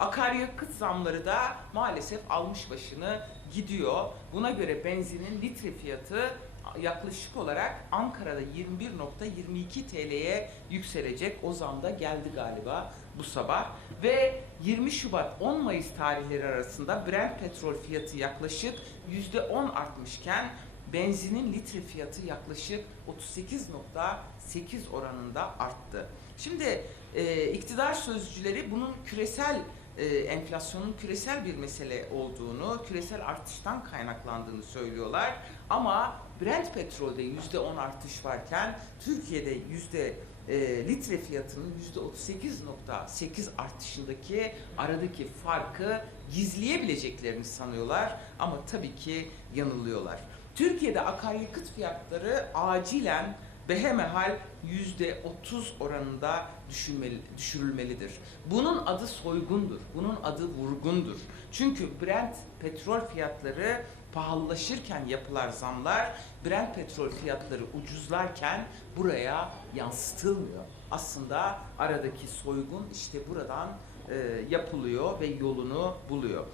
Akaryakıt zamları da maalesef almış başını gidiyor. Buna göre benzinin litre fiyatı yaklaşık olarak Ankara'da 21.22 TL'ye yükselecek. O zam da geldi galiba bu sabah. Ve 20 Şubat 10 Mayıs tarihleri arasında Brent petrol fiyatı yaklaşık %10 artmışken benzinin litre fiyatı yaklaşık 38.8 oranında arttı. Şimdi e, iktidar sözcüleri bunun küresel e, enflasyonun küresel bir mesele olduğunu, küresel artıştan kaynaklandığını söylüyorlar. Ama Brent petrolde yüzde 10 artış varken Türkiye'de yüzde e, litre fiyatının yüzde 38.8 artışındaki aradaki farkı gizleyebileceklerini sanıyorlar ama tabii ki yanılıyorlar. Türkiye'de akaryakıt fiyatları acilen behemehal yüzde otuz oranında düşürülmelidir. Bunun adı soygundur. Bunun adı vurgundur. Çünkü Brent petrol fiyatları pahalılaşırken yapılar zamlar, Brent petrol fiyatları ucuzlarken buraya yansıtılmıyor. Aslında aradaki soygun işte buradan e, yapılıyor ve yolunu buluyor.